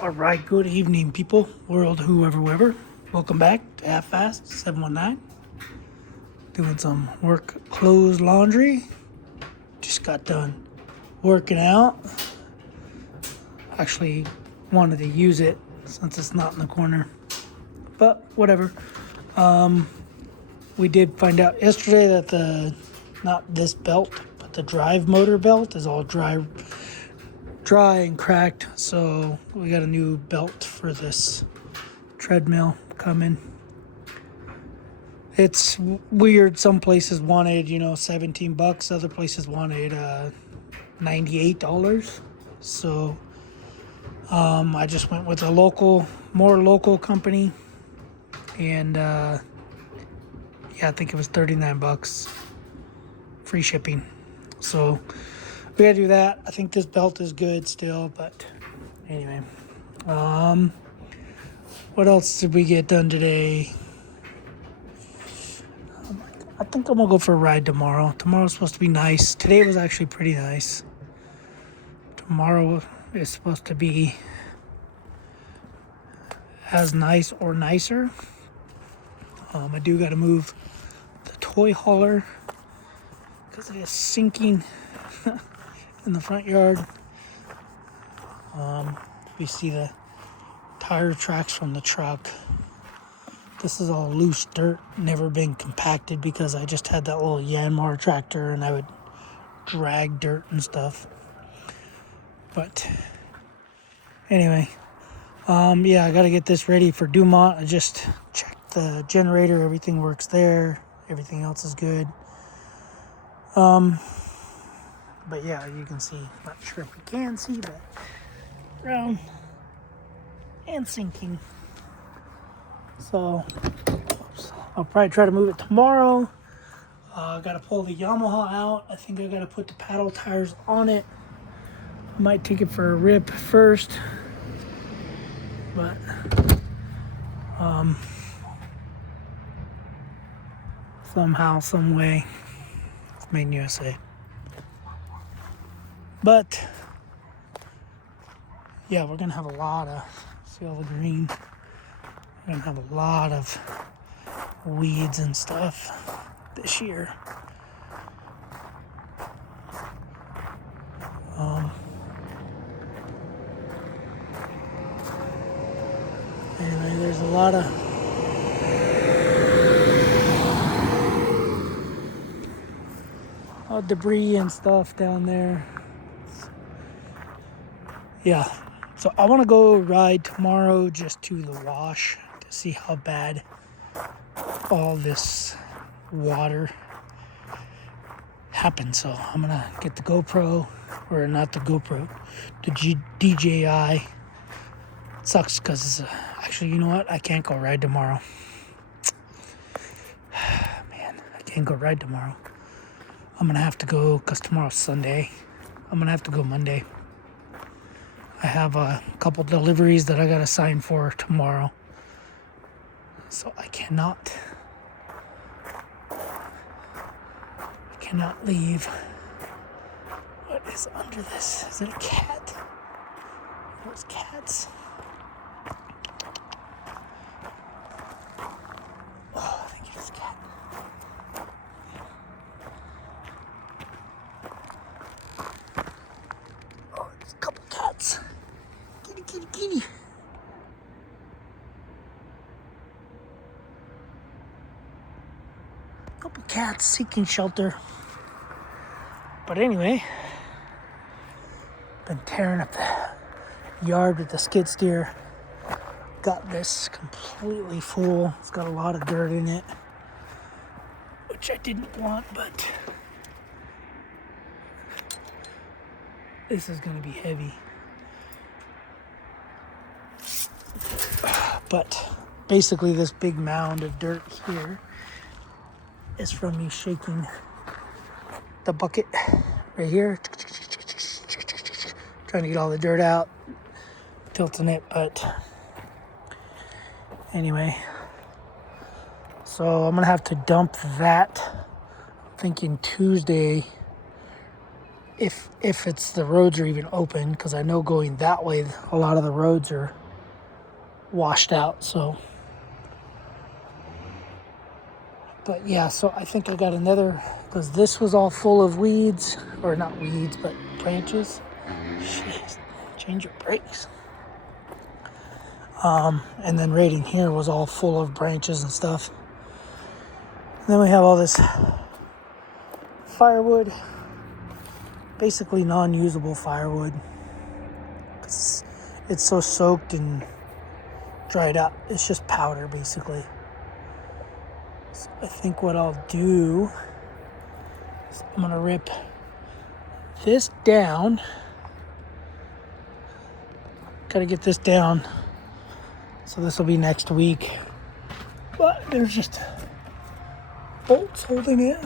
All right, good evening, people, world, whoever. Welcome back to Half Fast 719. Doing some work, clothes, laundry. Just got done working out. Actually, wanted to use it since it's not in the corner, but whatever. We did find out yesterday that not this belt, but the drive motor belt is all dry and cracked. So we got a new belt for this treadmill coming. It's weird. Some places wanted, $17. Other places wanted $98. So I just went with a more local company, and I think it was $39, free shipping. So we gotta do that. I think this belt is good still, but anyway. What else did we get done today? I think I'm gonna go for a ride tomorrow. Tomorrow's supposed to be nice. Today was actually pretty nice. Tomorrow is supposed to be as nice or nicer. I do gotta move the toy hauler because it is sinking in the front yard. We see the tire tracks from the truck. This is all loose dirt, never been compacted because I just had that little Yanmar tractor and I would drag dirt and stuff. But anyway, I got to get this ready for Dumont. I just checked the generator. Everything works there. Everything else is good. But yeah, you can see, not sure if we can see, but round and sinking. So I'll probably try to move it tomorrow. I got to pull the Yamaha out. I think I got to put the paddle tires on it. I might take it for a rip first, but somehow, some way, it's made in USA. But yeah, we're gonna have a lot of, see all the green. We're gonna have a lot of weeds and stuff this year. Anyway, there's a lot of debris and stuff down there. Yeah, so I want to go ride tomorrow just to the wash to see how bad all this water happened. So I'm gonna get the GoPro, or not the GoPro, the DJI. It sucks because actually, you know what? I can't go ride tomorrow. Man, I can't go ride tomorrow. I'm gonna have to go because tomorrow's Sunday. I'm gonna have to go Monday. I have a couple deliveries that I gotta sign for tomorrow, so I cannot leave. What is under this? Is it a cat? There's cats. Oh, I think it is a cat. Oh, there's a couple cats. Kitty. Couple cats seeking shelter. But anyway, been tearing up the yard with the skid steer. Got this completely full. It's got a lot of dirt in it, which I didn't want, but this is going to be heavy. But basically this big mound of dirt here is from me shaking the bucket right here, trying to get all the dirt out, tilting it. But anyway, so I'm gonna have to dump that. I'm thinking Tuesday if it's the roads are even open, because I know going that way, a lot of the roads are washed out. So, but yeah, so I think I got another, because this was all full of weeds, or not weeds, but branches. Jeez, change your brakes. And then right in here was all full of branches and stuff. And then we have all this firewood, basically non-usable firewood, because it's so soaked and dried up. It's just powder, basically. So I think what I'll do is I'm gonna rip this down. Gotta get this down, so this will be next week. But there's just bolts holding it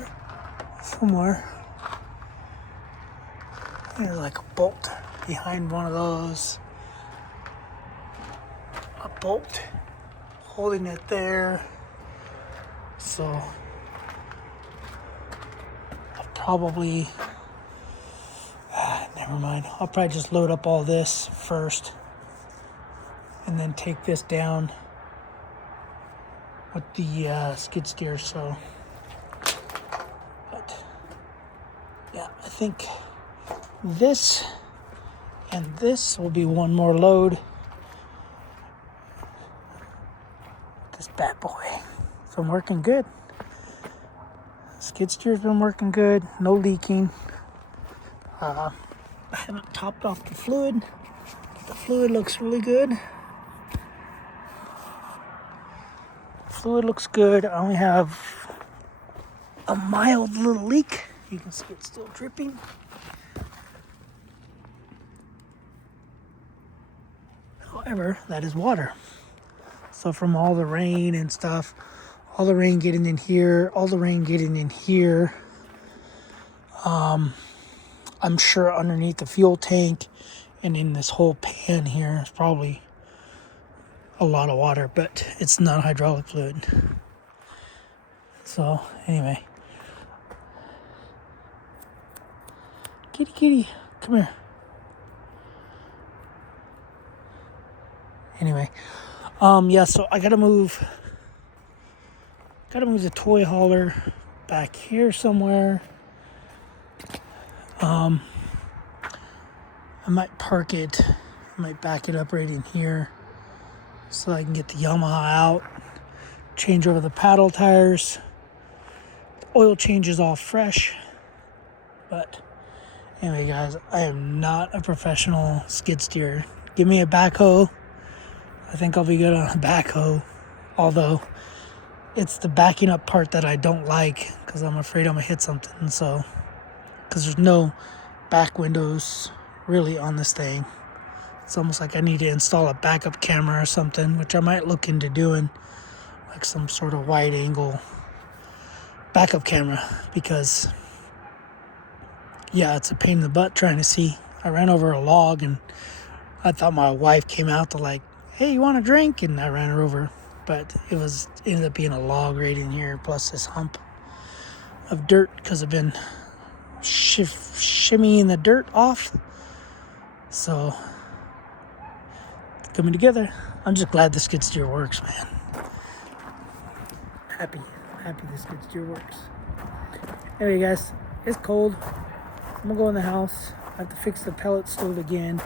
somewhere. There's like a bolt behind one of those. A bolt holding it there. So I'll probably, never mind. I'll probably just load up all this first and then take this down with the skid steer. So, but yeah, I think this and this will be one more load. This bad boy. So I'm working good. Skid steer's been working good. No leaking. I haven't topped off the fluid. The fluid looks really good. Fluid looks good. I only have a mild little leak. You can see it's still dripping. However, that is water. So from all the rain and stuff, all the rain getting in here, all the rain getting in here, I'm sure underneath the fuel tank and in this whole pan here is probably a lot of water, but it's not hydraulic fluid. So anyway, kitty, come here. Anyway, yeah, so I gotta move the toy hauler back here somewhere. I might park it, I might back it up right in here so I can get the Yamaha out, change over the paddle tires. The oil change is all fresh. But anyway, guys, I am not a professional skid steer. Give me a backhoe. I think I'll be good on a backhoe. Although it's the backing up part that I don't like, because I'm afraid I'm gonna hit something. So, because there's no back windows really on this thing. It's almost like I need to install a backup camera or something, which I might look into doing, like some sort of wide angle backup camera, because yeah, it's a pain in the butt trying to see. I ran over a log and I thought my wife came out to like, hey, you want a drink? And I ran her over, but it ended up being a log right in here, plus this hump of dirt, because I've been shimmying the dirt off. So coming together. I'm just glad the skid steer works, man. Happy the skid steer works. Anyway, guys, it's cold. I'm gonna go in the house. I have to fix the pellet stove again,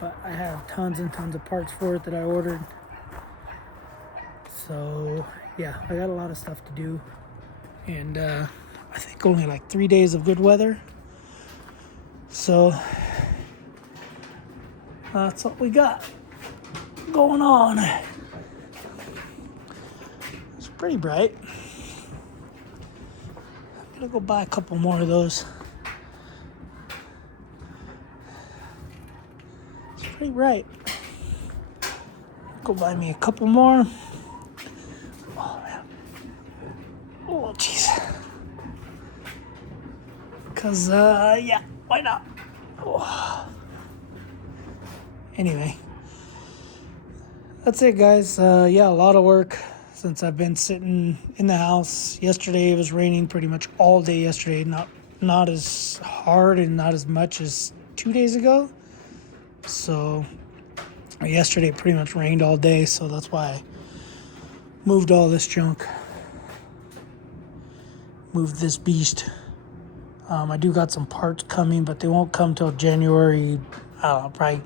but I have tons and tons of parts for it that I ordered. So yeah, I got a lot of stuff to do, and I think only like 3 days of good weather. So that's what we got going on. It's pretty bright. I'm gonna go buy a couple more of those. It's pretty bright. Go buy me a couple more. Oh man. Oh jeez. Cause yeah, why not? Oh. Anyway, that's it, guys. Yeah, a lot of work since I've been sitting in the house. Yesterday it was raining pretty much all day yesterday. Not not as hard and not as much as 2 days ago. So yesterday it pretty much rained all day, so that's why I moved all this junk. Moved this beast. I do got some parts coming, but they won't come till January, I don't know, probably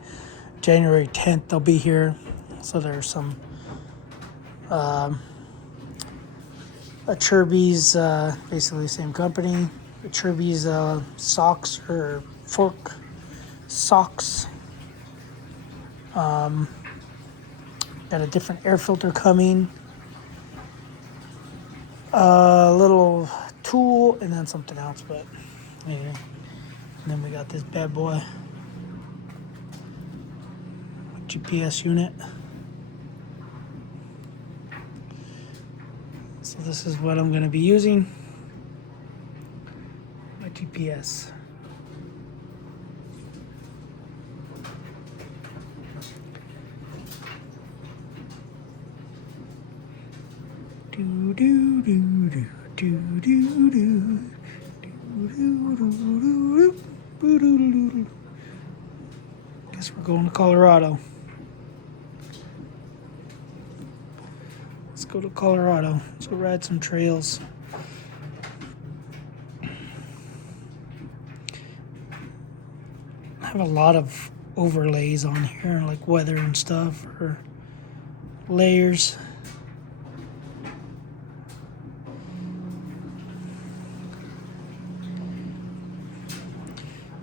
January 10th they'll be here. So there's some a Chirby's, basically the same company. A Chirby's socks or fork socks. Got a different air filter coming. A little tool and then something else, but anyway. And then we got this bad boy. GPS unit. So this is what I'm going to be using. My GPS. Do do do do do do do do do do. Guess we're going to Colorado. Let's go to Colorado. Let's go ride some trails. I have a lot of overlays on here, like weather and stuff, or layers.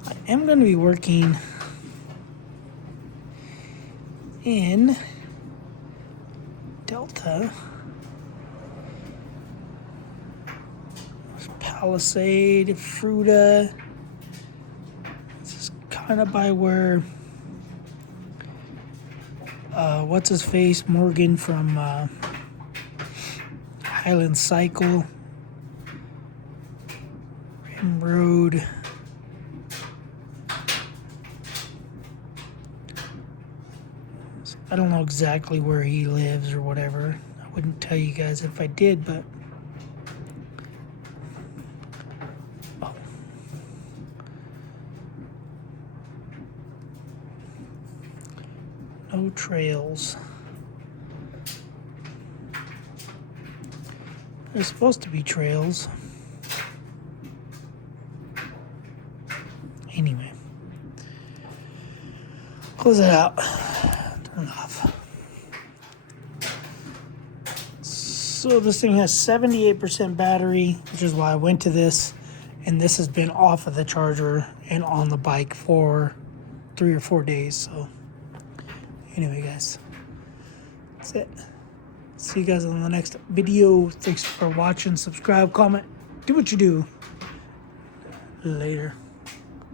I am going to be working in Delta, Palisade, Fruta. This is kind of by where what's his face, Morgan from Highland Cycle, Rim Road. So I don't know exactly where he lives or whatever. I wouldn't tell you guys if I did, but no trails. There's supposed to be trails. Anyway. Close it out. Turn it off. So this thing has 78% battery, which is why I went to this. And this has been off of the charger and on the bike for 3 or 4 days. So anyway, guys, that's it. See you guys on the next video. Thanks for watching. Subscribe, comment, do what you do. Later.